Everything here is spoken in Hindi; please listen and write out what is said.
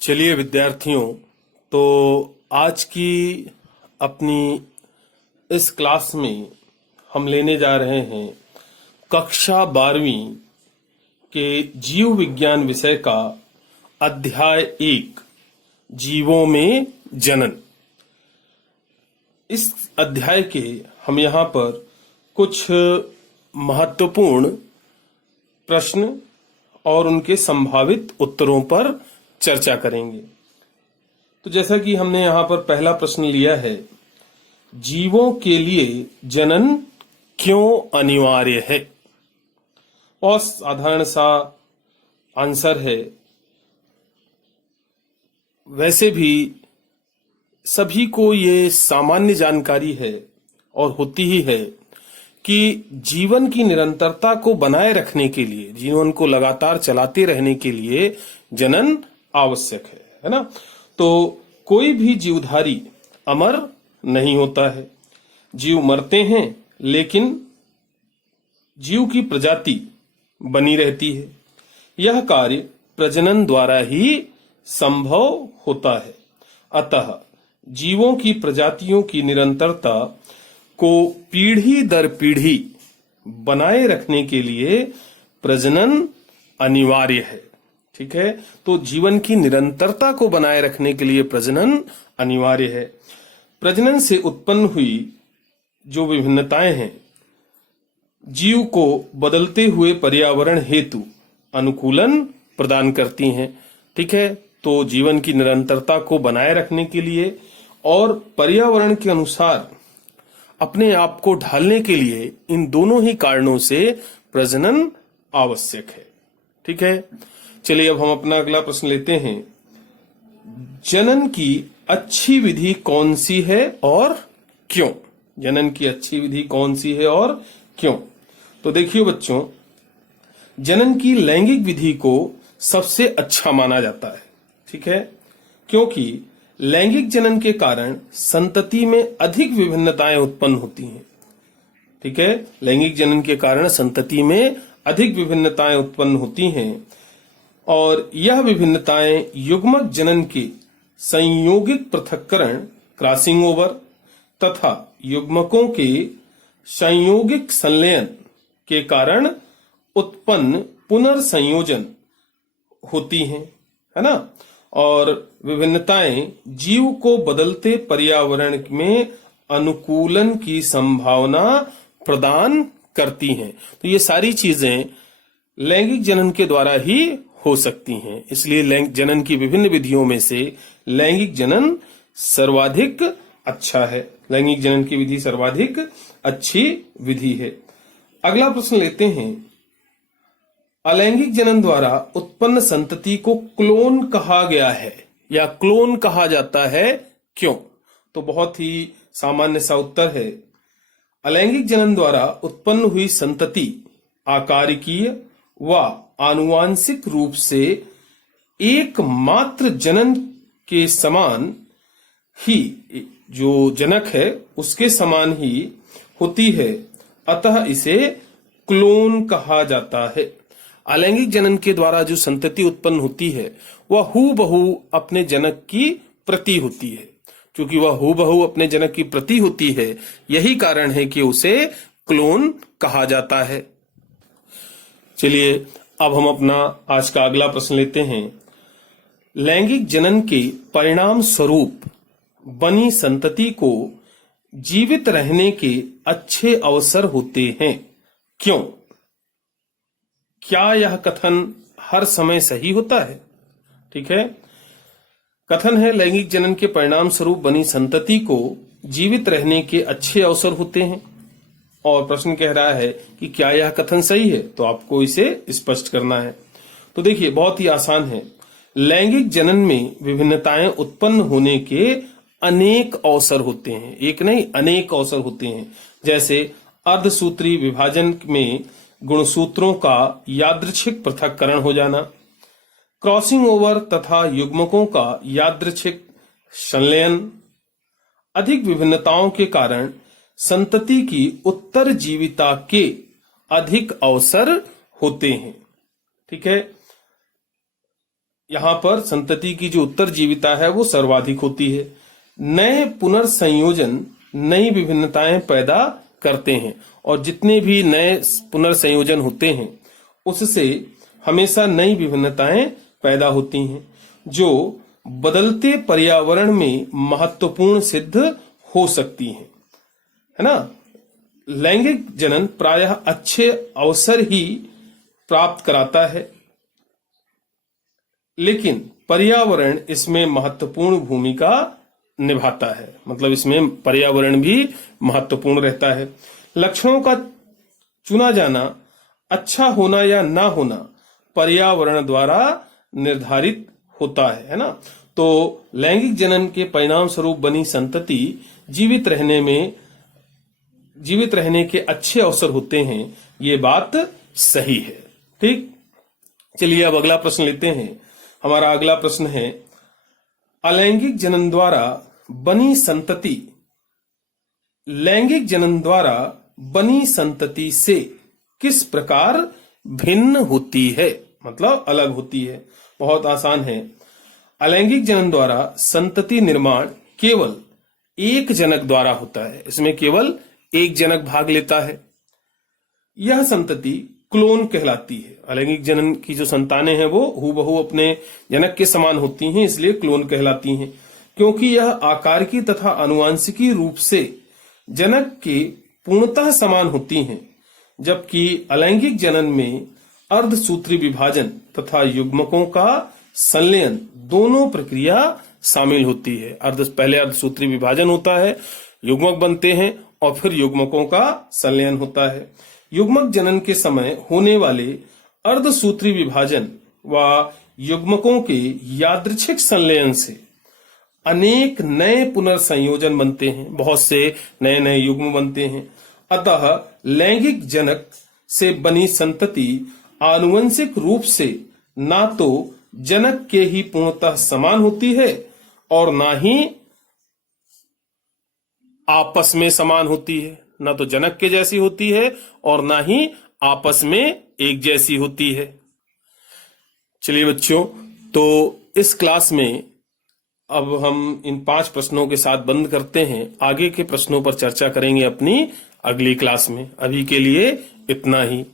चलिए विद्यार्थियों, तो आज की अपनी इस क्लास में हम लेने जा रहे हैं कक्षा 12वीं के जीव विज्ञान विषय का अध्याय 1 जीवों में जनन। इस अध्याय के हम यहाँ पर कुछ महत्वपूर्ण प्रश्न और उनके संभावित उत्तरों पर चर्चा करेंगे। तो जैसा कि हमने यहाँ पर पहला प्रश्न लिया है, जीवों के लिए जनन क्यों अनिवार्य है? और साधारण सा आंसर है। वैसे भी सभी को ये सामान्य जानकारी है और होती ही है कि जीवन की निरंतरता को बनाए रखने के लिए, जीवन को लगातार चलाते रहने के लिए जनन आवश्यक है ना। तो कोई भी जीवधारी अमर नहीं होता है। जीव मरते हैं लेकिन जीव की प्रजाति बनी रहती है। यह कार्य प्रजनन द्वारा ही संभव होता है। अतः जीवों की प्रजातियों की निरंतरता को पीढ़ी दर पीढ़ी बनाए रखने के लिए प्रजनन अनिवार्य है। ठीक है, तो जीवन की निरंतरता को बनाए रखने के लिए प्रजनन अनिवार्य है। प्रजनन से उत्पन्न हुई जो विभिन्नताएं हैं, जीव को बदलते हुए पर्यावरण हेतु अनुकूलन प्रदान करती हैं। ठीक है, तो जीवन की निरंतरता को बनाए रखने के लिए और पर्यावरण के अनुसार अपने आप को ढालने के लिए इन दोनों ही कारणों से प्रजनन आवश्यक है। ठीक है, चलिए अब हम अपना अगला प्रश्न लेते हैं। जनन की अच्छी विधि कौन सी है और क्यों? जनन की अच्छी विधि कौन सी है और क्यों? तो देखिए बच्चों, जनन की लैंगिक विधि को सबसे अच्छा माना जाता है। ठीक है, क्योंकि लैंगिक जनन के कारण संतति में अधिक विभिन्नताएं उत्पन्न होती हैं। ठीक है, लैंगिक जनन के कारण संतति में अधिक विभिन्नताएं उत्पन्न होती हैं और यह विभिन्नताएं युग्मक जनन के संयोगिक पृथक्करण क्रॉसिंग ओवर तथा युग्मकों के संयोगिक संलयन के कारण उत्पन्न पुनर्संयोजन होती हैं, है ना। और विभिन्नताएं जीव को बदलते पर्यावरण में अनुकूलन की संभावना प्रदान करती हैं। तो ये सारी चीजें लैंगिक जनन के द्वारा ही हो सकती हैं। इसलिए जनन की विभिन्न विधियों में से लैंगिक जनन सर्वाधिक अच्छा है। लैंगिक जनन की विधि सर्वाधिक अच्छी विधि है। अगला प्रश्न लेते हैं। अलैंगिक जनन द्वारा उत्पन्न संतति को क्लोन कहा गया है या क्लोन कहा जाता है, क्यों? तो बहुत ही सामान्य सा उत्तर है। अलैंगिक जनन द्वारा उत्पन्न हुई संतति आकारिकीय व आनुवांशिक रूप से एकमात्र जनन के समान ही, जो जनक है उसके समान ही होती है, अतः इसे क्लोन कहा जाता है। अलैंगिक जनन के द्वारा जो संतति उत्पन्न होती है वह हूबहू अपने जनक की प्रति होती है। क्योंकि वह हूबहू अपने जनक की प्रति होती है, यही कारण है कि उसे क्लोन कहा जाता है। चलिए अब हम अपना आज का अगला प्रश्न लेते हैं। लैंगिक जनन के परिणाम स्वरूप बनी संतति को जीवित रहने के अच्छे अवसर होते हैं, क्यों? क्या यह कथन हर समय सही होता है? ठीक है, कथन है लैंगिक जनन के परिणाम स्वरूप बनी संतति को जीवित रहने के अच्छे अवसर होते हैं। और प्रश्न कह रहा है कि क्या यह कथन सही है, तो आपको इसे स्पष्ट करना है। तो देखिए बहुत ही आसान है। लैंगिक जनन में विभिन्नताएं उत्पन्न होने के अनेक अवसर होते हैं, एक नहीं अनेक अवसर होते हैं। जैसे अर्धसूत्री विभाजन में गुणसूत्रों का यादृच्छिक पृथक्करण हो जाना, क्रॉसिंग ओवर तथा युग्मकों का यादृच्छिक संलयन, अधिक विभिन्नताओं के कारण संतति की उत्तरजीविता के अधिक अवसर होते हैं। ठीक है, यहाँ पर संतति की जो उत्तरजीविता है वो सर्वाधिक होती है। नए पुनर्संयोजन नई विभिन्नताएं पैदा करते हैं और जितने भी नए पुनर्संयोजन होते हैं उससे हमेशा नई विभिन्नताएं पैदा होती हैं जो बदलते पर्यावरण में महत्वपूर्ण सिद्ध हो सकती हैं, है ना। लैंगिक जनन प्रायः अच्छे अवसर ही प्राप्त कराता है, लेकिन पर्यावरण इसमें महत्वपूर्ण भूमिका निभाता है, मतलब इसमें पर्यावरण भी महत्वपूर्ण रहता है। लक्षणों का चुना जाना, अच्छा होना या ना होना पर्यावरण द्वारा निर्धारित होता है ना। तो लैंगिक जनन के परिणाम स्वरूप बनी संतति जीवित रहने के अच्छे अवसर होते हैं, ये बात सही है। ठीक, चलिए अब अगला प्रश्न लेते हैं। हमारा अगला प्रश्न है, अलैंगिक जनन द्वारा बनी संतति लैंगिक जनन द्वारा बनी संतति से किस प्रकार भिन्न होती है, मतलब अलग होती है। बहुत आसान है। अलैंगिक जनन द्वारा संतति निर्माण केवल एक जनक द्वारा होता है, इसमें केवल एक जनक भाग लेता है। यह संतति क्लोन कहलाती है। अलैंगिक जनन की जो संतानें हैं वो हूबहू अपने जनक के समान होती हैं, इसलिए क्लोन कहलाती हैं, क्योंकि यह आकारिकी तथा आनुवंशिकी रूप से जनक के पूर्णतः समान होती हैं, जबकि अलैंगिक जनन में अर्धसूत्री विभाजन तथा युग्मकों का संलयन दोनों प्रक्रिया शामिल होती है। पहले अर्धसूत्री विभाजन होता है, युग्मक बनते हैं और फिर युग्मकों का संलयन होता है। युग्मक जनन के समय होने वाले अर्धसूत्री विभाजन व युग्मकों के यादृच्छिक संलयन से अनेक नए पुनर्संयोजन बनते हैं, बहुत से नए नए युग्म बनते हैं। अतः लैंगिक जनक से बनी संतति आनुवंशिक रूप से ना तो जनक के ही पूर्णतः समान होती है और ना ही आपस में समान होती है, ना तो जनक के जैसी होती है और ना ही आपस में एक जैसी होती है। चलिए बच्चों, तो इस क्लास में अब हम इन 5 प्रश्नों के साथ बंद करते हैं। आगे के प्रश्नों पर चर्चा करेंगे अपनी अगली क्लास में। अभी के लिए इतना ही।